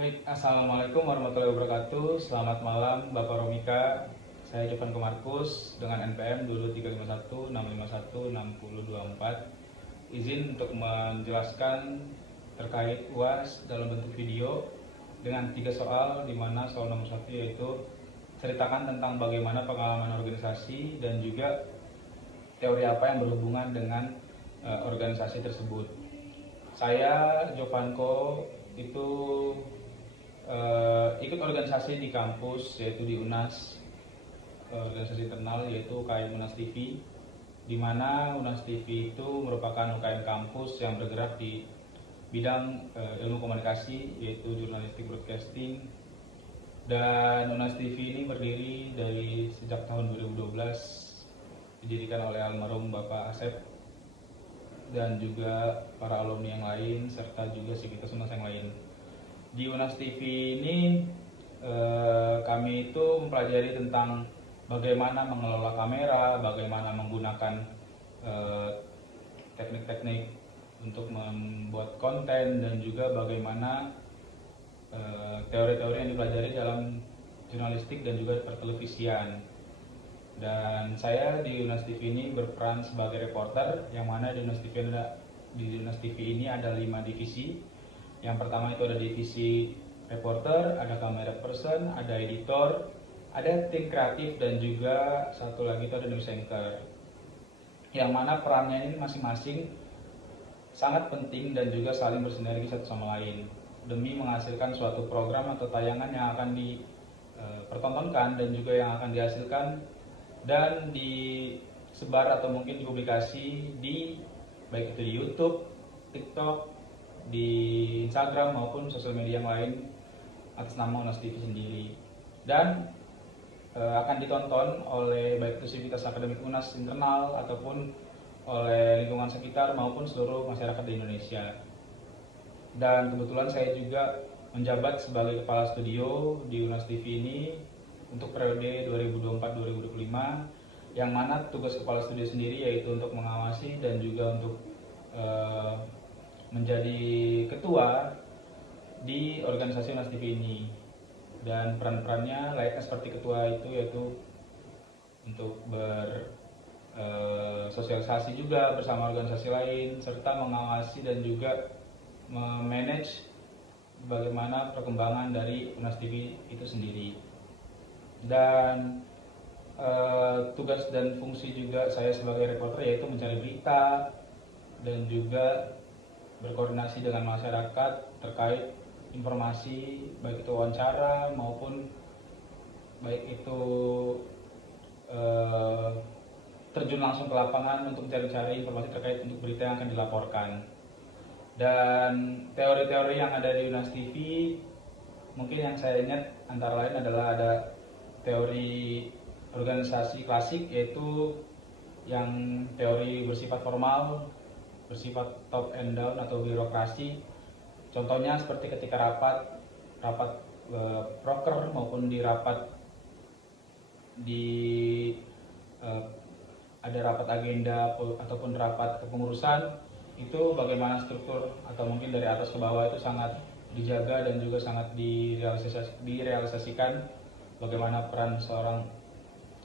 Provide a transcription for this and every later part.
Baik, Assalamualaikum warahmatullahi wabarakatuh. Selamat malam Bapak Romika. Saya Jovan Komarkus dengan NPM 23516516024. Izin untuk menjelaskan terkait UAS dalam bentuk video dengan 3 soal, di mana soal nomor 1 yaitu ceritakan tentang bagaimana pengalaman organisasi dan juga teori apa yang berhubungan dengan organisasi tersebut. Saya Jovanko itu ikut organisasi di kampus, yaitu di UNAS, organisasi internal yaitu UKM UNAS TV, di mana UNAS TV itu merupakan UKM kampus yang bergerak di bidang ilmu komunikasi, yaitu jurnalistik broadcasting. Dan UNAS TV ini berdiri dari sejak tahun 2012, didirikan oleh almarhum Bapak Asep dan juga para alumni yang lain serta juga sivitas UNAS yang lain. Di UNAS TV ini kami itu mempelajari tentang bagaimana mengelola kamera, bagaimana menggunakan teknik-teknik untuk membuat konten, dan juga bagaimana teori-teori yang dipelajari dalam jurnalistik dan juga pertelevisian. Dan saya di UNAS TV ini berperan sebagai reporter, yang mana di UNAS TV ini ada 5 divisi. Yang pertama itu ada divisi reporter, ada camera person, ada editor, ada tim kreatif, dan juga satu lagi itu ada news anchor. Yang mana perannya ini masing-masing sangat penting dan juga saling bersinergi satu sama lain demi menghasilkan suatu program atau tayangan yang akan dipertontonkan dan juga yang akan dihasilkan dan disebar atau mungkin dipublikasi di baik itu di YouTube, TikTok, di Instagram maupun sosial media yang lain atas nama UNAS TV sendiri. Dan akan ditonton oleh baik itu sivitas akademik UNAS internal ataupun oleh lingkungan sekitar maupun seluruh masyarakat di Indonesia. Dan kebetulan saya juga menjabat sebagai kepala studio di UNAS TV ini untuk periode 2024-2025, yang mana tugas kepala studio sendiri yaitu untuk mengawasi dan juga untuk menjadi ketua di organisasi UNAS TV ini. Dan peran-perannya layaknya seperti ketua itu, yaitu untuk bersosialisasi juga bersama organisasi lain, serta mengawasi dan juga memanage bagaimana perkembangan dari UNAS TV itu sendiri. Dan tugas dan fungsi juga saya sebagai reporter yaitu mencari berita dan juga berkoordinasi dengan masyarakat terkait informasi, baik itu wawancara maupun baik itu terjun langsung ke lapangan untuk mencari-cari informasi terkait untuk berita yang akan dilaporkan. Dan teori-teori yang ada di UNAS TV mungkin yang saya ingat antara lain adalah ada teori organisasi klasik, yaitu yang teori bersifat formal, bersifat top and down atau birokrasi. Contohnya seperti ketika rapat proker maupun di rapat ada rapat agenda ataupun rapat kepengurusan, itu bagaimana struktur atau mungkin dari atas ke bawah itu sangat dijaga dan juga sangat direalisasikan bagaimana peran seorang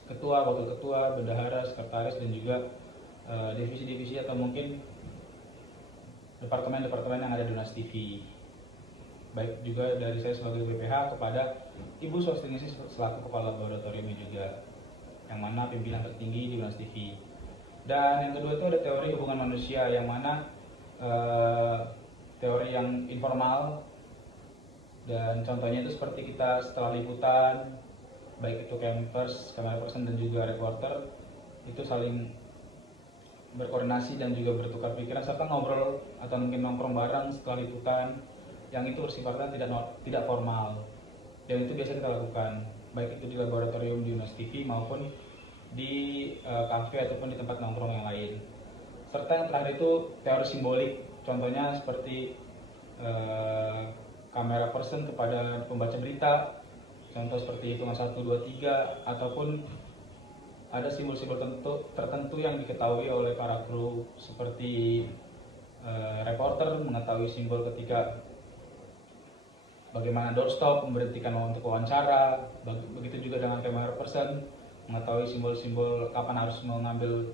ketua, wakil ketua, bendahara, sekretaris, dan juga divisi-divisi atau mungkin departemen-departemen yang ada di UNAS TV. Baik juga dari saya sebagai BPH kepada Ibu Sostingisi selaku kepala laboratorium juga, yang mana pimpinan tertinggi di UNAS TV. Dan yang kedua itu ada teori hubungan manusia, yang mana teori yang informal, dan contohnya itu seperti kita setelah liputan, baik itu campers, camera person, dan juga reporter, itu saling berkoordinasi dan juga bertukar pikiran serta ngobrol atau mungkin nongkrong bareng setelah liputan, yang itu bersifatnya tidak formal. Dan itu biasa kita lakukan baik itu di laboratorium di UNAS TV maupun di kafe ataupun di tempat nongkrong yang lain. Serta yang terakhir itu teori simbolik, contohnya seperti kamera person kepada pembaca berita, contoh seperti hitungan 1, 2, 3, ataupun ada simbol-simbol tertentu yang diketahui oleh para kru, seperti reporter mengetahui simbol ketika bagaimana doorstop, memberhentikan untuk wawancara, begitu juga dengan camera person, mengetahui simbol-simbol kapan harus mengambil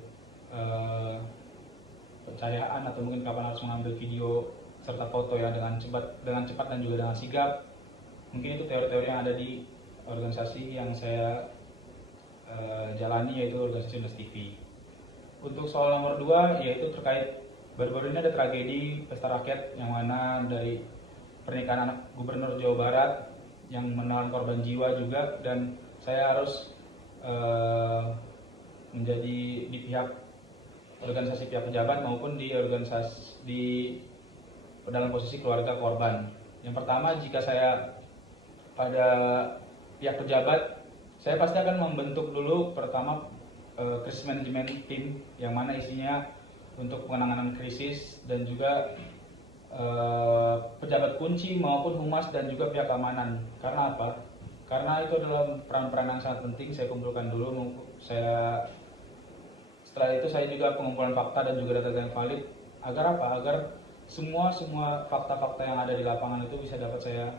pencahayaan atau mungkin kapan harus mengambil video serta foto ya dengan cepat dan juga dengan sigap. Mungkin itu teori-teori yang ada di organisasi yang saya jalani, yaitu organisasi Undas TV. Untuk soal nomor 2 yaitu terkait baru-baru ini ada tragedi pesta rakyat yang mana dari pernikahan anak gubernur Jawa Barat yang menelan korban jiwa juga, dan saya harus menjadi di pihak organisasi pihak pejabat maupun di organisasi dalam posisi keluarga korban. Yang pertama, jika saya pada pihak pejabat, saya pasti akan membentuk dulu pertama krisis management team yang mana isinya untuk penanganan krisis dan juga pejabat kunci maupun humas dan juga pihak keamanan. Karena apa? Karena itu adalah peran-peran yang sangat penting. Saya kumpulkan dulu. Setelah itu saya juga pengumpulan fakta dan juga data yang valid. Agar apa? Agar semua fakta-fakta yang ada di lapangan itu bisa dapat saya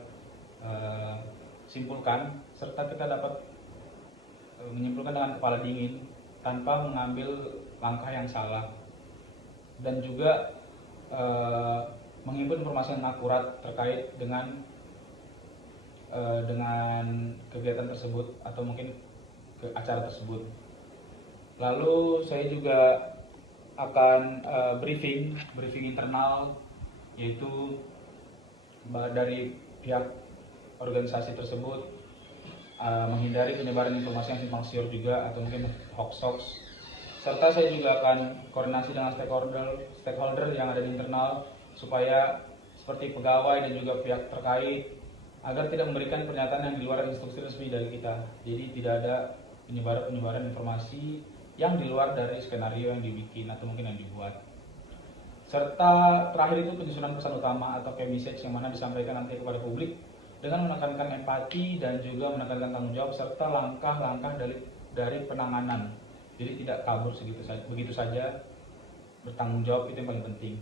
simpulkan, serta kita dapat menyimpulkan dengan kepala dingin tanpa mengambil langkah yang salah, dan juga menghimpun informasi yang akurat terkait dengan kegiatan tersebut atau mungkin ke acara tersebut. Lalu saya juga akan briefing internal, yaitu dari pihak organisasi tersebut, menghindari penyebaran informasi yang simpang siur juga atau mungkin hoax. Serta saya juga akan koordinasi dengan stakeholder yang ada di internal supaya seperti pegawai dan juga pihak terkait agar tidak memberikan pernyataan yang di luar instruksi resmi dari kita. Jadi tidak ada penyebaran informasi yang di luar dari skenario yang dibikin atau mungkin yang dibuat. Serta terakhir itu penyusunan pesan utama atau key message yang mana disampaikan nanti kepada publik dengan menekankan empati dan juga menekankan tanggung jawab serta langkah-langkah dari penanganan. Jadi tidak kabur begitu saja, bertanggung jawab itu yang paling penting.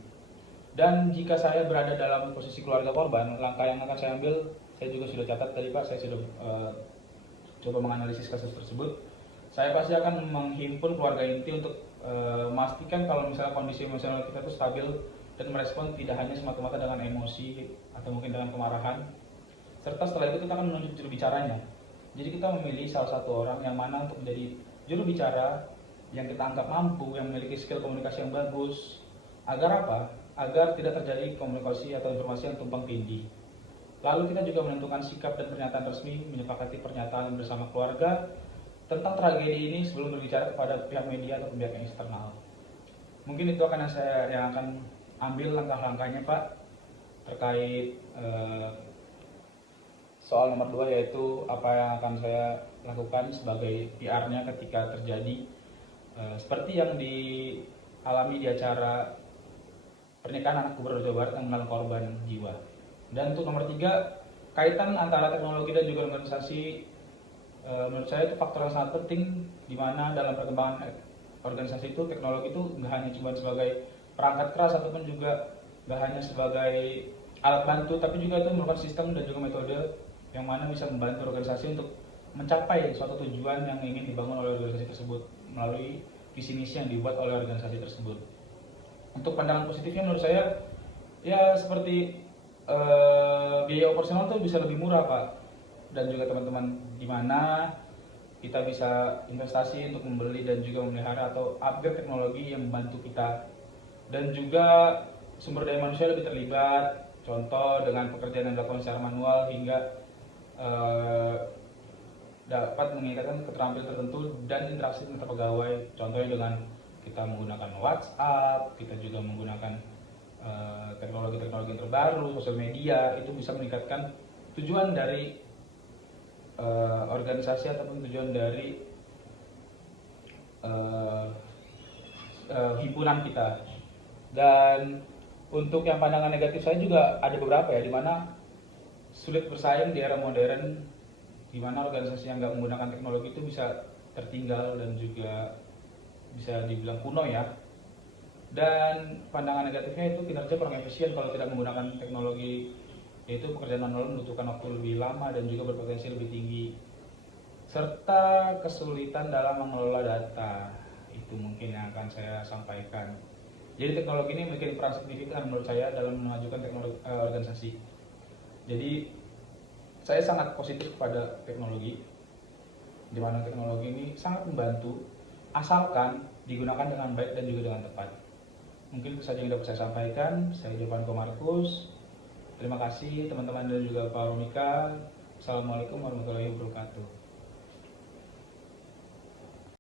Dan jika saya berada dalam posisi keluarga korban, langkah yang akan saya ambil, saya juga sudah catat tadi Pak, saya sudah coba menganalisis kasus tersebut. Saya pasti akan menghimpun keluarga inti untuk memastikan kalau misalnya kondisi emosional kita itu stabil dan merespon tidak hanya semata-mata dengan emosi atau mungkin dengan kemarahan. Serta setelah itu kita akan menunjuk juru bicaranya. Jadi kita memilih salah satu orang yang mana untuk menjadi juru bicara yang kita anggap mampu, yang memiliki skill komunikasi yang bagus. Agar apa? Agar tidak terjadi komunikasi atau informasi yang tumpang tindih. Lalu kita juga menentukan sikap dan pernyataan resmi, menyepakati pernyataan bersama keluarga tentang tragedi ini sebelum berbicara kepada pihak media atau pihak yang eksternal. Mungkin itu akan yang akan ambil langkah-langkahnya Pak terkait soal nomor 2, yaitu apa yang akan saya lakukan sebagai PR-nya ketika terjadi seperti yang dialami di acara pernikahan anak gubernur Jawa Barat yang menelan korban jiwa. Dan untuk nomor 3, kaitan antara teknologi dan juga organisasi, menurut saya itu faktor yang sangat penting, di mana dalam perkembangan organisasi itu teknologi itu nggak hanya cuma sebagai perangkat keras ataupun juga nggak hanya sebagai alat bantu, tapi juga itu merupakan sistem dan juga metode yang mana bisa membantu organisasi untuk mencapai suatu tujuan yang ingin dibangun oleh organisasi tersebut melalui visi misi yang dibuat oleh organisasi tersebut. Untuk pandangan positifnya menurut saya ya seperti biaya operasional itu bisa lebih murah Pak, dan juga teman-teman di mana kita bisa investasi untuk membeli dan juga memelihara atau upgrade teknologi yang membantu kita, dan juga sumber daya manusia lebih terlibat, contoh dengan pekerjaan yang dilakukan secara manual hingga dapat meningkatkan keterampilan tertentu dan interaksi antar pegawai, contohnya dengan kita menggunakan WhatsApp, kita juga menggunakan teknologi-teknologi yang terbaru, sosial media, itu bisa meningkatkan tujuan dari organisasi ataupun tujuan dari himpunan kita. Dan untuk yang pandangan negatif saya juga ada beberapa ya, dimana sulit bersaing di era modern, dimana organisasi yang nggak menggunakan teknologi itu bisa tertinggal dan juga bisa dibilang kuno ya. Dan pandangan negatifnya itu kinerja kurang efisien kalau tidak menggunakan teknologi yaitu pekerjaan manual membutuhkan waktu lebih lama dan juga berpotensi lebih tinggi, serta kesulitan dalam mengelola data. Itu mungkin yang akan saya sampaikan. Jadi teknologi ini memiliki peran signifikan menurut saya dalam memajukan teknologi organisasi. Jadi saya sangat positif pada teknologi, di mana teknologi ini sangat membantu asalkan digunakan dengan baik dan juga dengan tepat. Mungkin itu saja yang dapat saya sampaikan. Saya Jovanko Markus. Terima kasih teman-teman dan juga Pak Romika. Assalamualaikum warahmatullahi wabarakatuh.